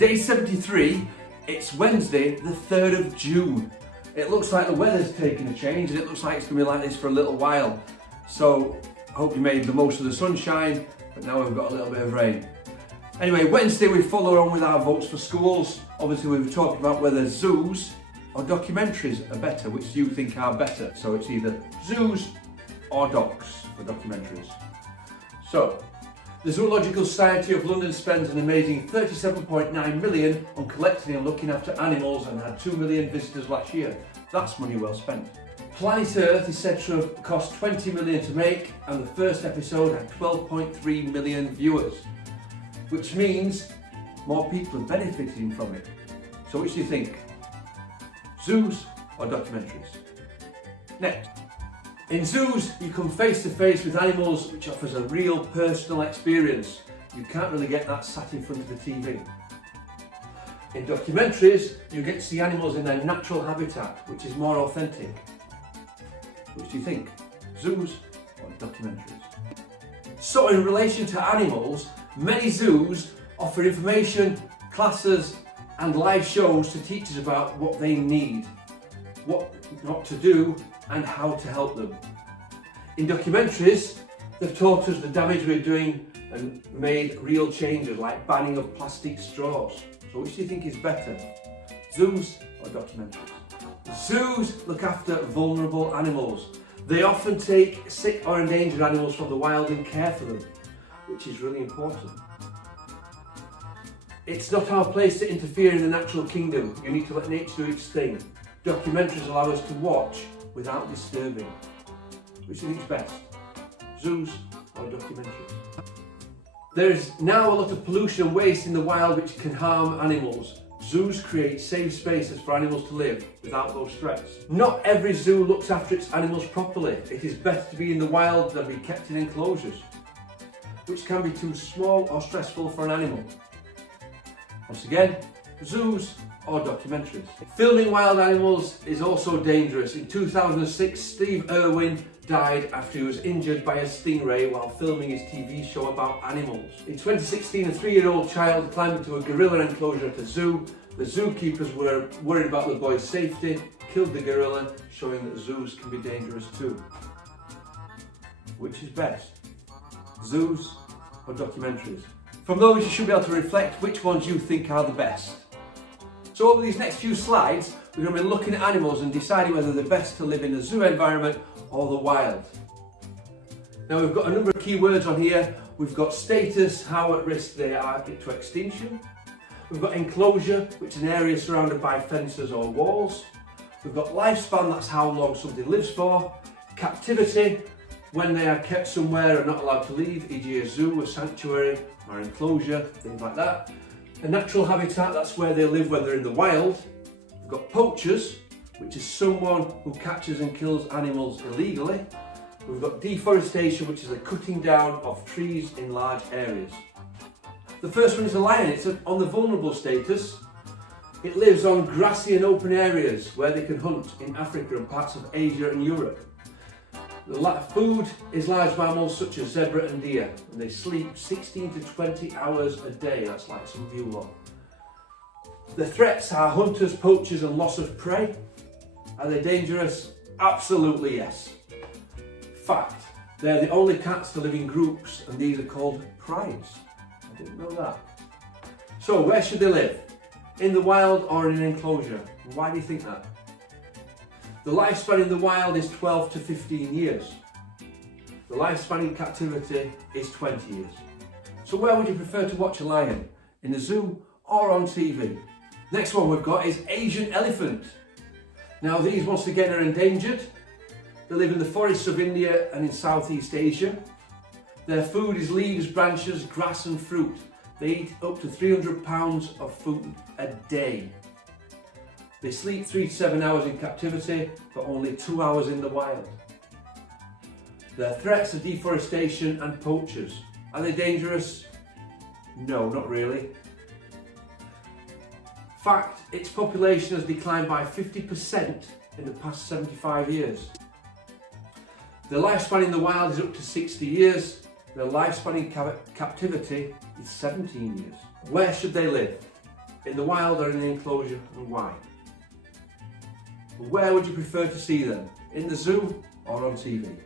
Day 73, it's Wednesday the 3rd of June. It looks like the weather's taken a change and it looks like it's going to be like this for a little while. So, I hope you made the most of the sunshine, but now we've got a little bit of rain. Anyway, Wednesday we follow on with our votes for schools. Obviously we've talked about whether zoos or documentaries are better, which do you think are better? So it's either zoos or docs for documentaries. So, the Zoological Society of London spends an amazing £37.9 million on collecting and looking after animals and had 2 million visitors last year. That's money well spent. Planet Earth is said to have cost 20 million to make, and the first episode had 12.3 million viewers, which means more people are benefiting from it. So which do you think? Zoos or documentaries? Next. In zoos, you come face to face with animals, which offers a real personal experience. You can't really get that sat in front of the TV. In documentaries, you get to see animals in their natural habitat, which is more authentic. Which do you think? Zoos or documentaries? So in relation to animals, many zoos offer information, classes and live shows to teach us about what they need, what not to do and how to help them. In documentaries, they've taught us the damage we're doing and made real changes like banning of plastic straws. So which do you think is better? Zoos or documentaries? Zoos look after vulnerable animals. They often take sick or endangered animals from the wild and care for them, which is really important. It's not our place to interfere in the natural kingdom. You need to let nature do its thing. Documentaries allow us to watch without disturbing. Which do you think is best? Zoos or documentaries? There is now a lot of pollution and waste in the wild which can harm animals. Zoos create safe spaces for animals to live without those threats. Not every zoo looks after its animals properly. It is better to be in the wild than be kept in enclosures, which can be too small or stressful for an animal. Once again, zoos or documentaries. Filming wild animals is also dangerous. In 2006, Steve Irwin died after he was injured by a stingray while filming his TV show about animals. In 2016, a 3-year-old child climbed into a gorilla enclosure at a zoo. The zookeepers were worried about the boy's safety, killed the gorilla, showing that zoos can be dangerous too. Which is best? Zoos or documentaries? From those, you should be able to reflect which ones you think are the best. So over these next few slides, we're going to be looking at animals and deciding whether they're best to live in a zoo environment or the wild. Now we've got a number of key words on here. We've got status, how at risk they are to extinction. We've got enclosure, which is an area surrounded by fences or walls. We've got lifespan, that's how long something lives for. Captivity, when they are kept somewhere and not allowed to leave, e.g. a zoo, a sanctuary or enclosure, things like that. A natural habitat, that's where they live when they're in the wild. We've got poachers, which is someone who catches and kills animals illegally. We've got deforestation, which is the cutting down of trees in large areas. The first one is a lion. It's on the vulnerable status. It lives on grassy and open areas where they can hunt in Africa and parts of Asia and Europe. The food is large mammals such as zebra and deer, and they sleep 16 to 20 hours a day. That's like some of you lot. The threats are hunters, poachers and loss of prey. Are they dangerous? Absolutely yes. Fact, they're the only cats to live in groups, and these are called prides. I didn't know that. So where should they live? In the wild or in an enclosure? Why do you think that? The lifespan in the wild is 12 to 15 years. The lifespan in captivity is 20 years. So where would you prefer to watch a lion? In the zoo or on TV? Next one we've got is Asian elephant. Now these once again are endangered. They live in the forests of India and in Southeast Asia. Their food is leaves, branches, grass and fruit. They eat up to 300 pounds of food a day. They sleep 3 to 7 hours in captivity, but only 2 hours in the wild. Their threats are deforestation and poachers. Are they dangerous? No, not really. Fact, its population has declined by 50% in the past 75 years. The lifespan in the wild is up to 60 years. The lifespan in captivity is 17 years. Where should they live? in the wild or in an enclosure, and why? Where would you prefer to see them? In the zoo or on TV?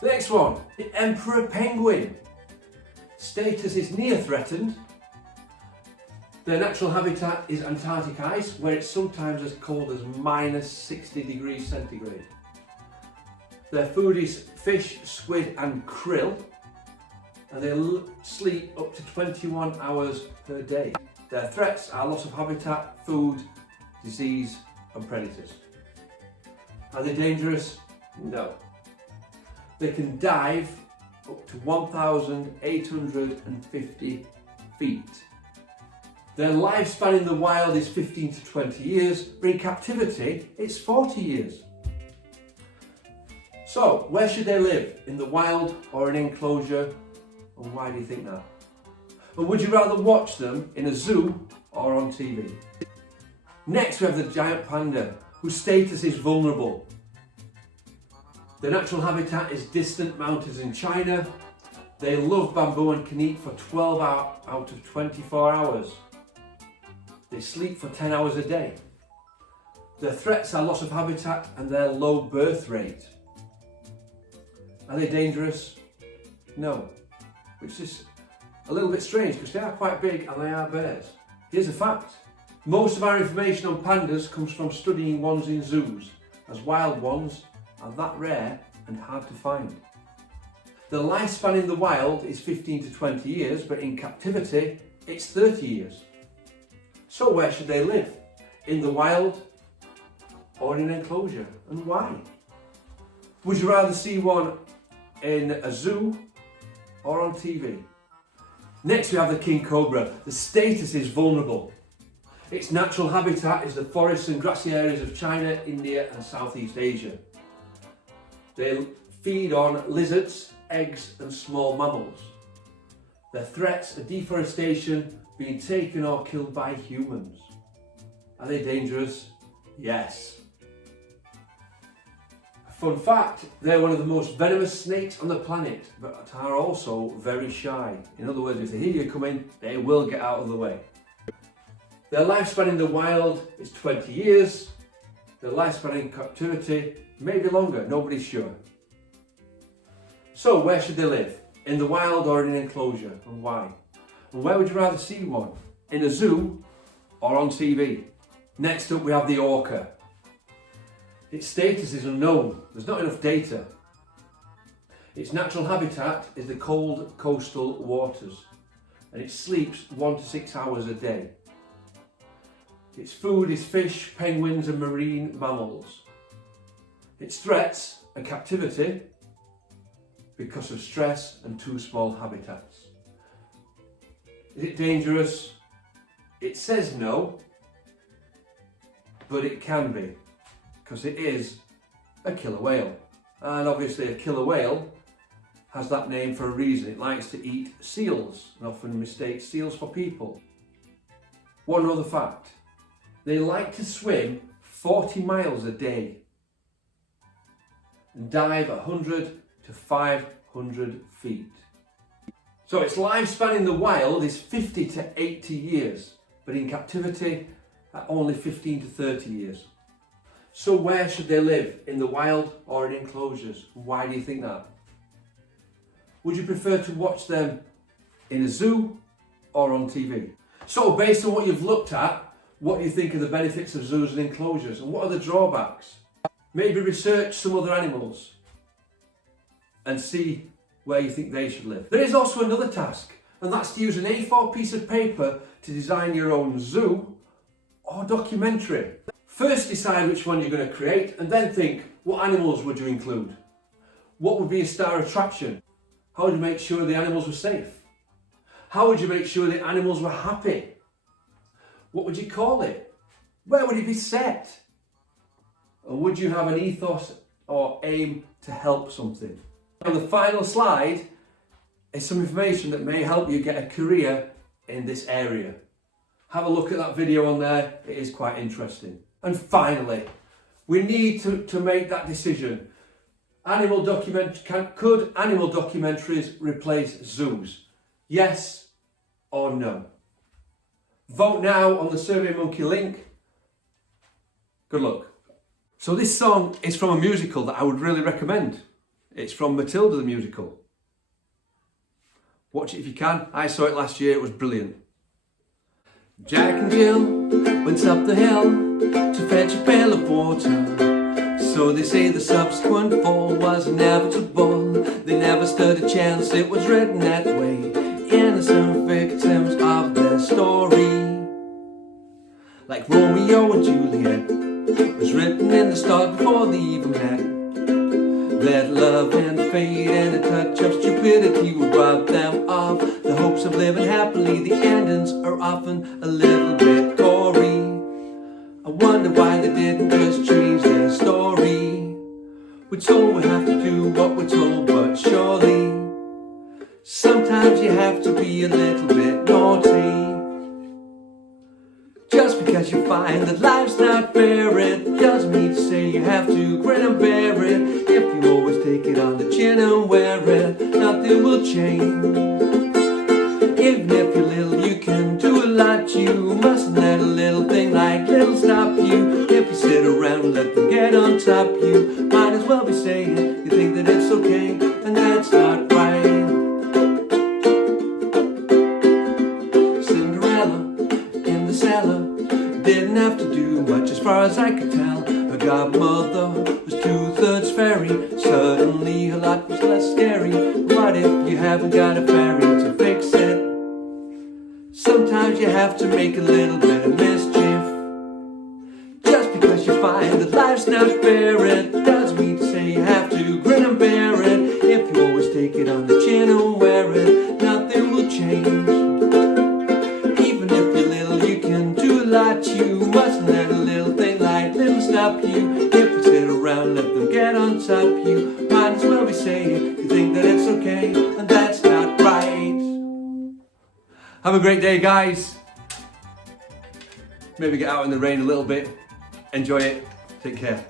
The next one, the emperor penguin. Status is near threatened. Their natural habitat is Antarctic ice, where it's sometimes as cold as -60 degrees centigrade. Their food is fish, squid and krill, and they sleep up to 21 hours per day. Their threats are loss of habitat, food, disease and predators. Are they dangerous? No. They can dive up to 1,850 feet. Their lifespan in the wild is 15 to 20 years, but in captivity it's 40 years. So, where should they live? In the wild or an enclosure? And why do you think that? And would you rather watch them in a zoo or on TV? Next we have the giant panda, whose status is vulnerable. Their natural habitat is distant mountains in China. They love bamboo and can eat for 12 out of 24 hours. They sleep for 10 hours a day. Their threats are loss of habitat and their low birth rate. Are they dangerous? No. Which is a little bit strange because they are quite big and they are bears. Here's a fact. Most of our information on pandas comes from studying ones in zoos, as wild ones are that rare and hard to find. The lifespan in the wild is 15 to 20 years, but in captivity it's 30 years. So where should they live? In the wild or in an enclosure? And why? Would you rather see one in a zoo or on TV? Next we have the king cobra. The status is vulnerable. Its natural habitat is the forests and grassy areas of China, India and Southeast Asia. They feed on lizards, eggs and small mammals. Their threats are deforestation, being taken or killed by humans. Are they dangerous? Yes. A fun fact, they're one of the most venomous snakes on the planet, but are also very shy. In other words, if they hear you coming, they will get out of the way. Their lifespan in the wild is 20 years. Their lifespan in captivity may be longer, nobody's sure. So where should they live? In the wild or in an enclosure, and why? And where would you rather see one? In a zoo or on TV? Next up we have the orca. Its status is unknown, there's not enough data. Its natural habitat is the cold coastal waters, and it sleeps 1 to 6 hours a day. Its food is fish, penguins and marine mammals. Its threats are captivity because of stress and too small habitats. Is it dangerous? It says no, but it can be, because it is a killer whale. And obviously a killer whale has that name for a reason. It likes to eat seals and often mistakes seals for people. One other fact, they like to swim 40 miles a day and dive 100 to 500 feet. So its lifespan in the wild is 50 to 80 years, but in captivity at only 15 to 30 years. So where should they live? In the wild or in enclosures? Why do you think that? Would you prefer to watch them in a zoo or on TV? So based on what you've looked at, what do you think are the benefits of zoos and enclosures, and what are the drawbacks? Maybe research some other animals and see where you think they should live. There is also another task, and that's to use an A4 piece of paper to design your own zoo or documentary. First decide which one you're going to create, and then think, what animals would you include? What would be a star attraction? How would you make sure the animals were safe? How would you make sure the animals were happy? What would you call it? Where would it be set? Or would you have an ethos or aim to help something? On the final slide is some information that may help you get a career in this area. Have a look at that video on there, it is quite interesting. And finally, we need to make that decision. Could animal documentaries replace zoos? Yes or no? Vote now on the SurveyMonkey link. Good luck. So this song is from a musical that I would really recommend. It's from Matilda the musical. Watch it if you can. I saw it last year, it was brilliant. Jack and Jill went up the hill to fetch a pail of water. So they say the subsequent fall was inevitable. They never stood a chance, it was written that way. Innocent victims of their story. Like Romeo and Juliet was written in the stars before they even met. Let love and fate and a touch of stupidity will rob them of the hopes of living happily. The endings are often a little bit gory. I wonder why they didn't just change their story. We're told we have to do what we're told, but surely sometimes you have to be a little bit naughty. Just because you find that life's not fair, it doesn't mean to say you have to grin and bear it. If you always take it on the chin and wear it, nothing will change. Even if you're little, you can do a lot. You mustn't let a little thing like little stop you. If you sit around and let them get on top, you might as well be saying you think that it's okay, and that's not right. Didn't have to do much as far as I could tell. Her godmother was 2/3 fairy. Suddenly her life was less scary. What if you haven't got a fairy to fix it? Sometimes you have to make a little bit of mischief. Just because you find that life's not fair, it doesn't mean to say you have to grin and bear it. If you always take it on the chin and wear it, nothing will change. You mustn't let a little thing like little stop you. If you sit around, let them get on top you. Might as well be saying you think that it's okay, and that's not right. Have a great day, guys. Maybe get out in the rain a little bit. Enjoy it. Take care.